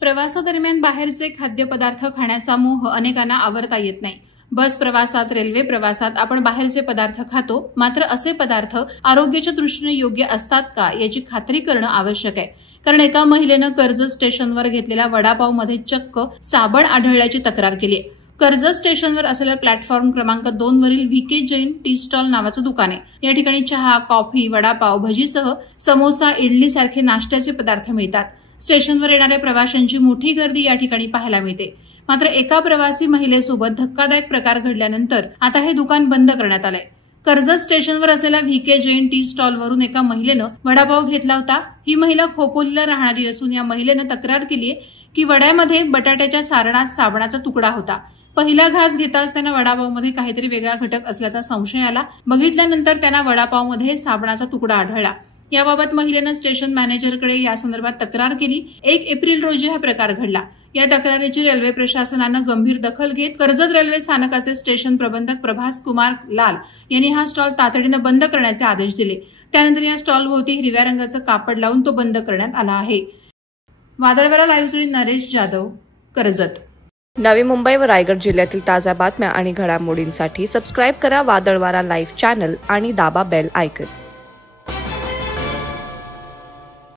प्रवासादरम्यान बाहेरचे खाद्यपदार्थ खाण्याचा मोह अनेकांना आवरता येत नाही। बस प्रवासात, रेल्वे प्रवासात आपण बाहेरचे पदार्थ खातो, मात्र असे पदार्थ आरोग्याच्या दृष्टीने योग्य असतात का याची खात्री करणं आवश्यक आहे। कारण एका महिलेनं कर्जत स्टेशनवर घेतलेल्या वडापावमध्ये चक्क साबण आढळल्याची तक्रार केली आहे। कर्जत स्टेशनवर असलेल्या प्लॅटफॉर्म क्रमांक 2 वरील व्हीके जैन टी स्टॉल नावाचं दुकान आहे। या ठिकाणी चहा, कॉफी, वडापाव, भजीसह समोसा, इडली सारखे नाश्त्याचे पदार्थ मिळतात। स्टेशनवर येणाऱ्या प्रवाशांची मोठी गर्दी या ठिकाणी पाहायला मिळते। मात्र एका प्रवासी महिलेसोबत धक्कादायक प्रकार घडल्यानंतर आता हे दुकान बंद करण्यात आलंय। कर्जत स्टेशनवर असलेल्या व्हीके जैन टी स्टॉलवरून एका महिलेनं वडापाव घेतला होता। ही महिला खोपोलीला राहणारी असून या महिलेनं तक्रार केली की वड्यामध्ये बटाट्याच्या सारणात साबणाचा तुकडा होता। पहिला घास घेताच त्यांना वडापावमध्ये काहीतरी वेगळा घटक असल्याचा संशय आला। बघितल्यानंतर त्यांना वडापावमध्ये साबणाचा तुकडा आढळला। याबाबत महिलेनं स्टेशन मॅनेजरकडे यासंदर्भात तक्रार केली। 1 एप्रिल रोजी हा प्रकार घडला। या तक्रारीची रेल्वे प्रशासनानं गंभीर दखल घेत कर्जत रेल्वे स्थानकाचे स्टेशन प्रबंधक प्रभास कुमार लाल यांनी हा स्टॉल तातडीनं बंद करण्याचे आदेश दिले। त्यानंतर या स्टॉलभोवती हिरव्या रंगाचं कापड लावून तो बंद करण्यात आला आहे। वादळवारा लाईव्हसाठी नरेश जाधव, कर्जत। नवी मुंबई व रायगड जिल्ह्यातील ताज्या बातम्या आणि घडामोडींसाठी सबस्क्राईब करा वादळवारा लाईव्ह चॅनल आणि दाबा बेल आयकॉन।